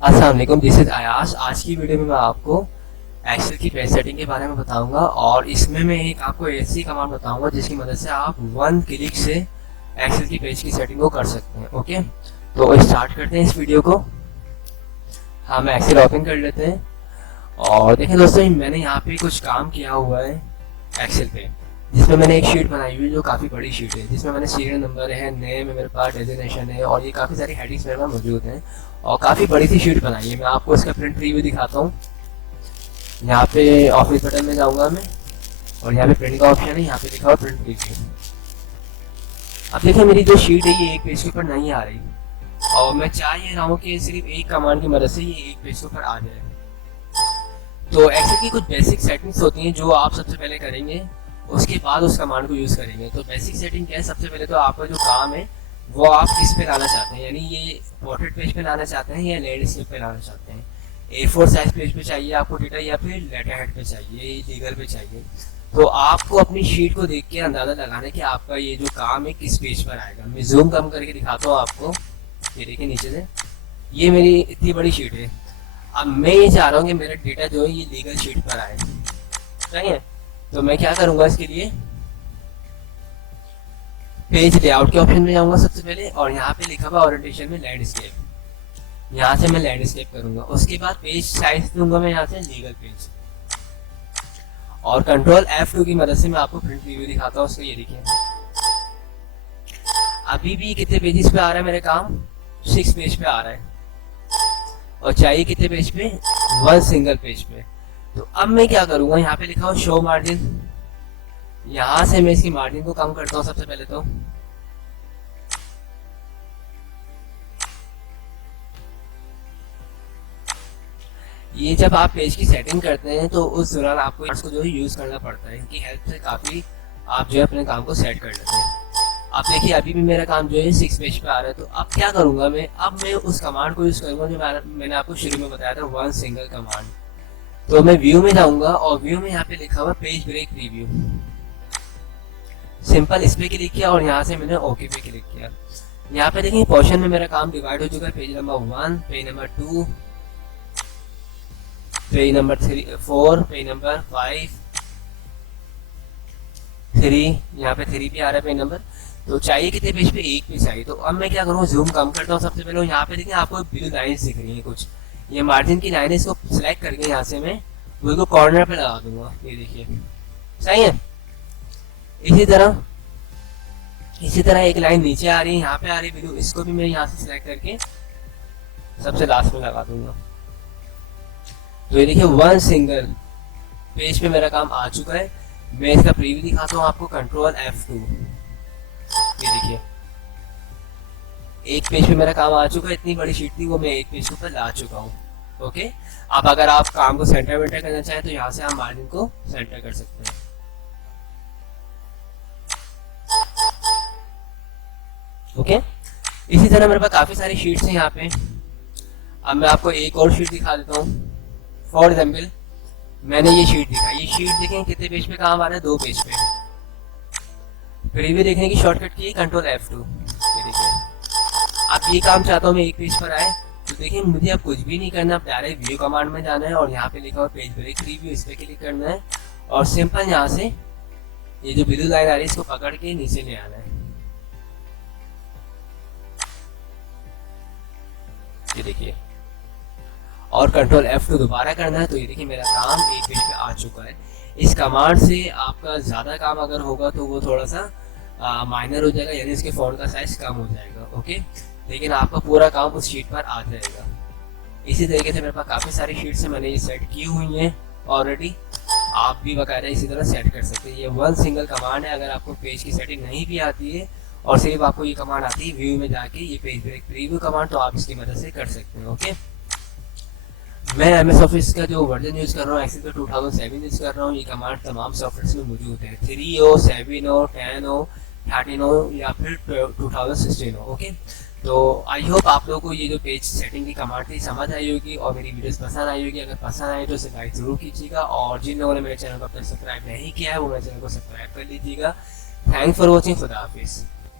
अस्सलाम वालेकुम, this is Ayash. आज की वीडियो में मैं आपको एक्सेल की पेज सेटिंग के बारे में बताऊंगा और इसमें मैं एक आपको ऐसी कमांड बताऊंगा जिसकी मदद से आप वन क्लिक से एक्सेल की पेज की सेटिंग को कर सकते हैं। ओके, तो स्टार्ट करते हैं इस वीडियो को। हाँ, मैं एक्सेल ओपन कर लेते हैं और देखें दोस्तों, मैंने यहाँ पे कुछ काम किया हुआ है एक्सेल पे, जिसमें मैंने एक शीट बनाई हुई है जो काफ़ी बड़ी शीट है, जिसमें मैंने सीरियल नंबर है, नेम है मेरे पास, डेजिग्नेशन है और ये काफ़ी सारी हेडिंग्स मेरे पास मौजूद हैं और काफ़ी बड़ी सी शीट बनाई है। मैं आपको इसका प्रिंट प्रीव्यू दिखाता हूँ। यहाँ पे ऑफिस बटन में जाऊँगा मैं और यहाँ पे प्रिंट का ऑप्शन है, यहाँ पे लिखा हुआ प्रिंट प्रीव्यू। अब देखिए मेरी जो शीट है ये एक पेज के ऊपर नहीं आ रही और मैं चाह ये रहा हूँ कि सिर्फ एक कमांड की मदद से ये एक पेज के ऊपर आ जाए। तो एक्सेल की कुछ बेसिक सेटिंग्स होती हैं जो आप सबसे पहले करेंगे, उसके बाद उस कमांड को यूज़ करेंगे। तो बेसिक सेटिंग क्या है, सबसे पहले तो आपका जो काम है वो आप किस पे लाना चाहते हैं, यानी ये पोर्ट्रेट पेज पे लाना चाहते हैं या लैंडस्केप पे लाना चाहते हैं। A4 साइज पेज पे चाहिए आपको डेटा या फिर लेटर हेड पे चाहिए, लीगल पे चाहिए। तो आपको अपनी शीट को देख के अंदाज़ा लगाना है कि आपका ये जो काम है किस पेज पर आएगा। मैं जूम कम करके दिखाता हूँ आपको। ये देखिए नीचे से, ये मेरी इतनी बड़ी शीट है। अब मैं ये चाह रहा हूँ कि मेरा डेटा जो है ये लीगल शीट पर आए, सही है। तो मैं क्या करूंगा, इसके लिए पेज लेआउट के ऑप्शन में जाऊंगा सबसे पहले और यहाँ पे लिखा हुआ ओरिएंटेशन में लैंडस्केप, यहाँ से मैं लैंडस्केप करूंगा। उसके बाद पेज साइज दूंगा मैं यहाँ से लीगल पेज और कंट्रोल F2 की मदद से मैं आपको प्रिंट रिव्यू दिखाता हूँ उसको। ये देखिए अभी भी कितने पेजेस पे आ रहा है मेरे काम, 6 पेज पे आ रहा है और चाहिए कितने पेज पे, 1 सिंगल पेज पे। तो अब मैं क्या करूंगा, यहाँ पे लिखा हो शो मार्जिन, यहाँ से मैं इसकी मार्जिन को कम करता हूँ सबसे पहले। तो ये जब आप पेज की सेटिंग करते हैं तो उस दौरान आपको इसको जो है यूज करना पड़ता है, इनकी हेल्प से काफी आप जो है अपने काम को सेट कर लेते हैं। अब देखिए अभी भी मेरा काम जो है 6 पेज पे आ रहा है। तो अब क्या करूंगा मैं, अब मैं उस कमांड को यूज करूंगा जो मैंने आपको शुरू में बताया था, 1 सिंगल कमांड। तो मैं व्यू में जाऊंगा और व्यू में यहाँ पे लिखा हुआ पेज ब्रेक प्रीव्यू, सिंपल इस पे क्लिक किया और यहाँ से मैंने ओके पे क्लिक किया। यहाँ पे देखिए पोर्शन में मेरा काम डिवाइड हो चुका है, page number 1, page number 2, page number 4, page number 5, 3, यहाँ पे 3 भी आ रहा है पेज नंबर। तो चाहिए कितने पेज पे, एक पेज चाहिए। तो अब मैं क्या करूँ, जूम कम करता हूँ सबसे पहले। यहाँ पे देखिए आपको ब्लू लाइन्स दिख रही है कुछ, ये मार्जिन की लाइन है, इसको सिलेक्ट करके यहाँ से मैं बिल्कुल कॉर्नर पे लगा दूंगा। ये देखिए सही है। इसी तरह एक लाइन नीचे आ रही है, यहाँ पे आ रही है बिल्कुल, इसको भी मैं यहाँ से सिलेक्ट करके सबसे लास्ट में लगा दूंगा। तो ये देखिए 1 सिंगल पेज पे मेरा काम आ चुका है। मैं इसका प्रीव्यू दिखाता हूँ आपको, कंट्रोल F2। ये देखिए एक पेज पे मेरा काम आ चुका है, इतनी बड़ी शीट थी वो मैं एक पेज के ऊपर ला चुका हूँ। ओके, अब अगर आप काम को सेंटर वेंटर करना चाहें तो यहाँ से आप मार्जिन को सेंटर कर सकते हैं। ओके, इसी तरह मेरे पास काफी सारी शीट्स हैं यहाँ पे। अब मैं आपको एक और शीट दिखा देता हूँ। फॉर एग्जाम्पल मैंने ये शीट दिखा, ये शीट देखें कितने पेज पे काम आ रहा है, 2 पेज पे। प्रीव्यू देखने की शॉर्टकट की कंट्रोल F2। ये देखिए अब ये काम चाहता हूँ मैं एक पेज पर आए। तो देखिए मुझे अब कुछ भी नहीं करना, अब डायरेक्ट व्यू कमांड में जाना है और यहाँ पे लिखा हुआ पेज ब्रेक रिव्यू, इस पे क्लिक करना है और सिंपल यहाँ से ये जो ब्लू लाइन आ रही है इसको पकड़ के नीचे ले आना है। ये देखिए और कंट्रोल F2 दोबारा करना है। तो ये देखिए मेरा काम एक पेज पे आ चुका है। इस कमांड से आपका ज़्यादा काम अगर होगा तो वो थोड़ा सा माइनर हो जाएगा, यानी इसके फॉन्ट का साइज कम हो जाएगा। ओके, लेकिन आपका पूरा काम उस शीट पर आ जाएगा। इसी तरीके से मेरे पास काफ़ी सारी शीट्स मैंने ये सेट की हुई हैं ऑलरेडी, आप भी बाकायदा इसी तरह सेट कर सकते हैं। ये 1 सिंगल कमांड है। अगर आपको पेज की सेटिंग नहीं भी आती है और सिर्फ आपको ये कमांड आती है व्यू में जाके, ये पेज ब्रेक प्रीव्यू कमांड, तो आप इसकी मदद से कर सकते हैं। ओके, मैं MS ऑफिस का जो वर्जन यूज़ कर रहा हूँ एक्सेल का 2007 यूज़ कर रहा हूँ। ये कमांड तमाम सॉफ्टवेयर में मौजूद है, 3 हो, 7 हो, 10 हो, 13 हो या फिर 2016 हो। ओके, तो आई होप आप लोगों को ये जो पेज सेटिंग की कमांड थी समझ आई होगी और मेरी वीडियोस पसंद आई होगी। अगर पसंद आए तो इसे लाइक ज़रूर कीजिएगा और जिन लोगों ने मेरे चैनल को अब तक सब्सक्राइब नहीं किया है वो मेरे चैनल को सब्सक्राइब कर लीजिएगा। थैंक्स फॉर वॉचिंग, खुदा हाफिज़।